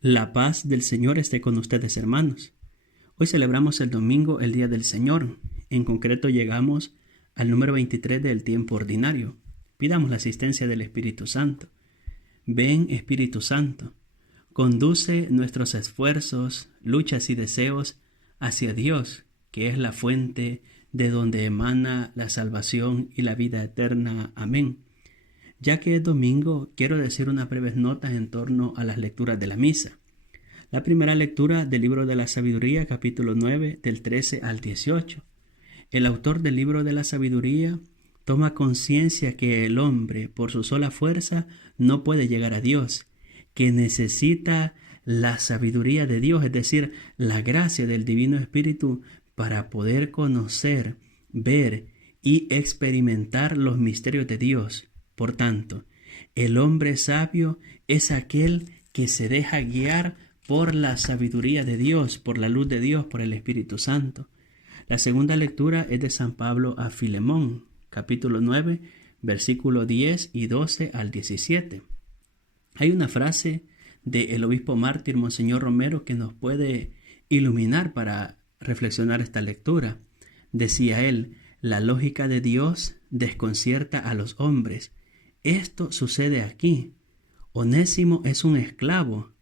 La paz del Señor esté con ustedes, hermanos. Hoy celebramos el domingo, el Día del Señor. En concreto llegamos al número 23 del tiempo ordinario. Pidamos la asistencia del Espíritu Santo. Ven, Espíritu Santo, conduce nuestros esfuerzos, luchas y deseos hacia Dios, que es la fuente de donde emana la salvación y la vida eterna. Amén. Ya que es domingo, quiero decir unas breves notas en torno a las lecturas de la misa. La primera lectura del libro de la sabiduría, capítulo 9, del 13 al 18. El autor del libro de la sabiduría toma conciencia que el hombre, por su sola fuerza, no puede llegar a Dios, que necesita la sabiduría de Dios, es decir, la gracia del Divino Espíritu para poder conocer, ver y experimentar los misterios de Dios. Por tanto, el hombre sabio es aquel que se deja guiar por la sabiduría de Dios, por la luz de Dios, por el Espíritu Santo. La segunda lectura es de San Pablo a Filemón, capítulo 9, versículo 10 y 12 al 17. Hay una frase del obispo mártir Monseñor Romero que nos puede iluminar para reflexionar esta lectura. Decía él: la lógica de Dios desconcierta a los hombres. Esto sucede aquí. Onésimo es un esclavo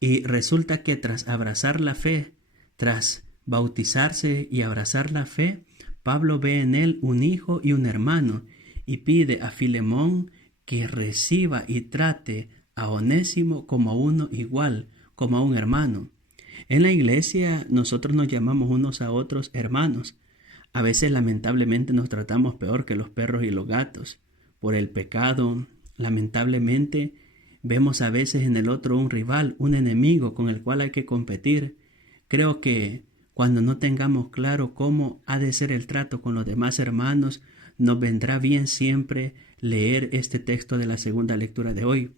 y resulta que tras abrazar la fe, tras bautizarse y abrazar la fe, Pablo ve en él un hijo y un hermano y pide a Filemón que reciba y trate a Onésimo como a uno igual, como a un hermano. En la iglesia nosotros nos llamamos unos a otros hermanos. A veces lamentablemente nos tratamos peor que los perros y los gatos. Por el pecado, lamentablemente, vemos a veces en el otro un rival, un enemigo con el cual hay que competir. Creo que cuando no tengamos claro cómo ha de ser el trato con los demás hermanos, nos vendrá bien siempre leer este texto de la segunda lectura de hoy,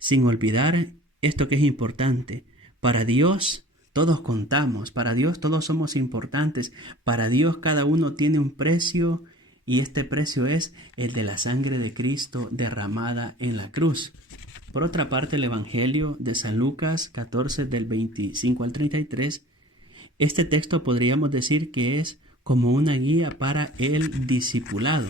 sin olvidar esto que es importante. Para Dios todos contamos, para Dios todos somos importantes, para Dios cada uno tiene un precio, y este precio es el de la sangre de Cristo derramada en la cruz. Por otra parte, el Evangelio de San Lucas 14 del 25 al 33, este texto podríamos decir que es como una guía para el discipulado.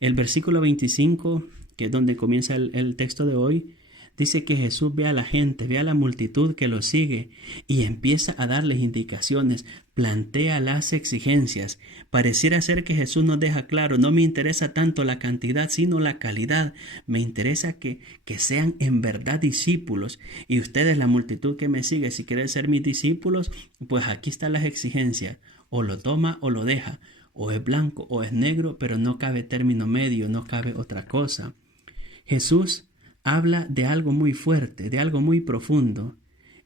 El versículo 25, que es donde comienza el texto de hoy, dice que Jesús ve a la gente, ve a la multitud que lo sigue y empieza a darles indicaciones, plantea las exigencias. Pareciera ser que Jesús nos deja claro: no me interesa tanto la cantidad, sino la calidad. Me interesa que sean en verdad discípulos. Y ustedes, la multitud que me sigue, si quieren ser mis discípulos, pues aquí están las exigencias. O lo toma o lo deja. O es blanco o es negro, pero no cabe término medio, no cabe otra cosa. Jesús habla de algo muy fuerte, de algo muy profundo.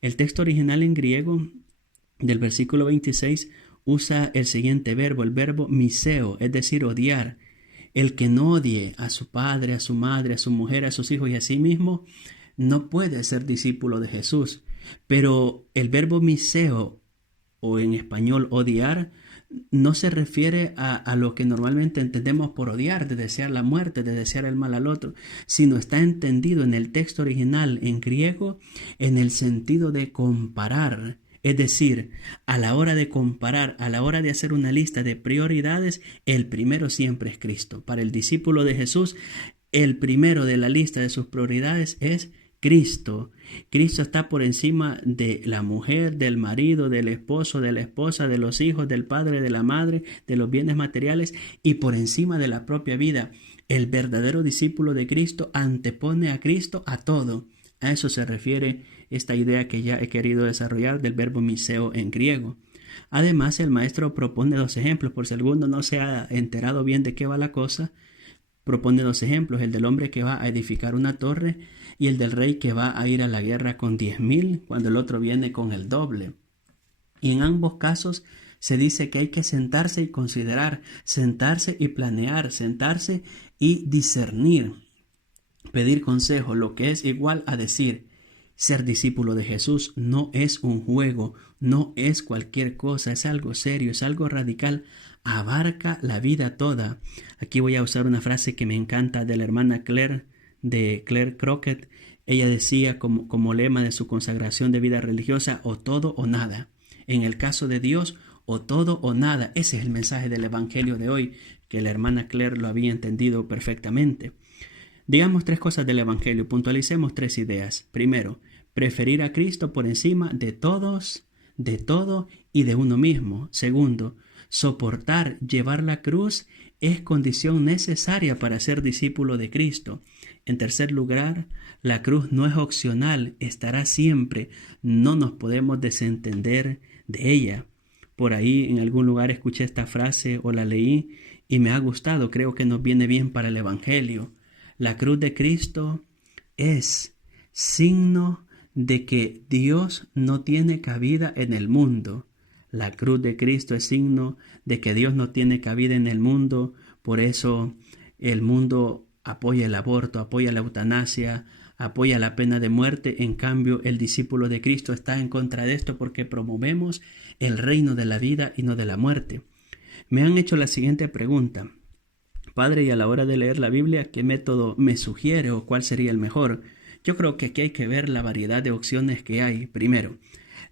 El texto original en griego del versículo 26 usa el siguiente verbo, el verbo miseo, es decir, odiar. El que no odie a su padre, a su madre, a su mujer, a sus hijos y a sí mismo, no puede ser discípulo de Jesús. Pero el verbo miseo, o en español odiar, no se refiere a lo que normalmente entendemos por odiar, de desear la muerte, de desear el mal al otro, sino está entendido en el texto original en griego en el sentido de comparar. Es decir, a la hora de comparar, a la hora de hacer una lista de prioridades, el primero siempre es Cristo. Para el discípulo de Jesús, el primero de la lista de sus prioridades es Cristo. Cristo está por encima de la mujer, del marido, del esposo, de la esposa, de los hijos, del padre, de la madre, de los bienes materiales y por encima de la propia vida. El verdadero discípulo de Cristo antepone a Cristo a todo. A eso se refiere esta idea que ya he querido desarrollar del verbo miseo en griego. Además, el maestro propone dos ejemplos, por si alguno no se ha enterado bien de qué va la cosa. Propone dos ejemplos: el del hombre que va a edificar una torre y el del rey que va a ir a la guerra con 10,000 cuando el otro viene con el doble. Y en ambos casos se dice que hay que sentarse y considerar, sentarse y planear, sentarse y discernir, pedir consejo, lo que es igual a decir: ser discípulo de Jesús no es un juego, no es cualquier cosa, es algo serio, es algo radical, abarca la vida toda. Aquí voy a usar una frase que me encanta de la hermana Claire, de Claire Crockett. Ella decía como lema de su consagración de vida religiosa, o todo o nada. En el caso de Dios, o todo o nada. Ese es el mensaje del Evangelio de hoy, que la hermana Claire lo había entendido perfectamente. Digamos 3 cosas del Evangelio, puntualicemos 3 ideas. Primero, preferir a Cristo por encima de todos, de todo y de uno mismo. Segundo, soportar, llevar la cruz es condición necesaria para ser discípulo de Cristo. En tercer lugar, la cruz no es opcional, estará siempre. No nos podemos desentender de ella. Por ahí en algún lugar escuché esta frase o la leí y me ha gustado, creo que nos viene bien para el Evangelio. La cruz de Cristo es signo de que Dios no tiene cabida en el mundo. La cruz de Cristo es signo de que Dios no tiene cabida en el mundo, por eso el mundo apoya el aborto, apoya la eutanasia, apoya la pena de muerte. En cambio, el discípulo de Cristo está en contra de esto porque promovemos el reino de la vida y no de la muerte. Me han hecho la siguiente pregunta. Padre, y a la hora de leer la Biblia, ¿qué método me sugiere o cuál sería el mejor? Yo creo que aquí hay que ver la variedad de opciones que hay. Primero,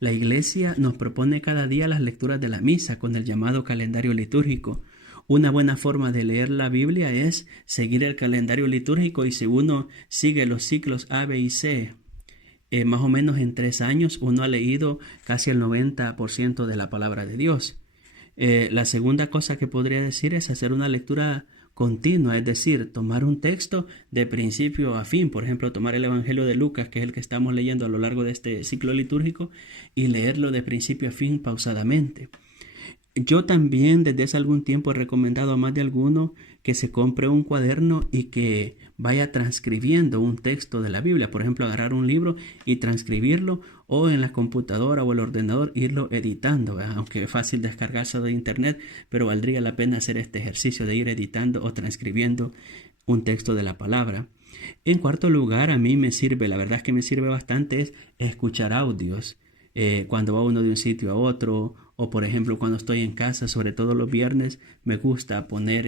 la Iglesia nos propone cada día las lecturas de la misa con el llamado calendario litúrgico. Una buena forma de leer la Biblia es seguir el calendario litúrgico, y si uno sigue los ciclos A, B y C, más o menos en 3 años uno ha leído casi el 90% de la palabra de Dios. La segunda cosa que podría decir es hacer una lectura continua, es decir, tomar un texto de principio a fin. Por ejemplo, tomar el Evangelio de Lucas, que es el que estamos leyendo a lo largo de este ciclo litúrgico, y leerlo de principio a fin pausadamente. Yo también desde hace algún tiempo he recomendado a más de alguno que se compre un cuaderno y que vaya transcribiendo un texto de la Biblia. Por ejemplo, agarrar un libro y transcribirlo, o en la computadora o el ordenador irlo editando, ¿verdad? Aunque es fácil descargarse de internet, pero valdría la pena hacer este ejercicio de ir editando o transcribiendo un texto de la palabra. En cuarto lugar, a mí me sirve, la verdad es que me sirve bastante, es escuchar audios. Cuando va uno de un sitio a otro, o por ejemplo cuando estoy en casa, sobre todo los viernes, me gusta poner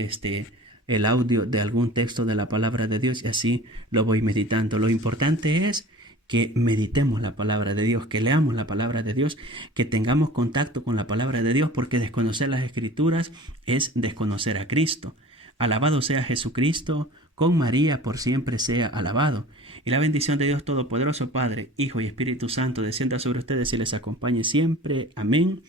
el audio de algún texto de la palabra de Dios y así lo voy meditando. Lo importante es que meditemos la palabra de Dios, que leamos la palabra de Dios, que tengamos contacto con la palabra de Dios, porque desconocer las Escrituras es desconocer a Cristo. Alabado sea Jesucristo, con María por siempre sea alabado. Y la bendición de Dios Todopoderoso, Padre, Hijo y Espíritu Santo, descienda sobre ustedes y les acompañe siempre. Amén.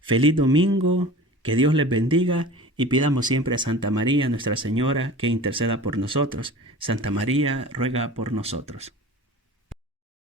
Feliz domingo, que Dios les bendiga, y pidamos siempre a Santa María, Nuestra Señora, que interceda por nosotros. Santa María, ruega por nosotros.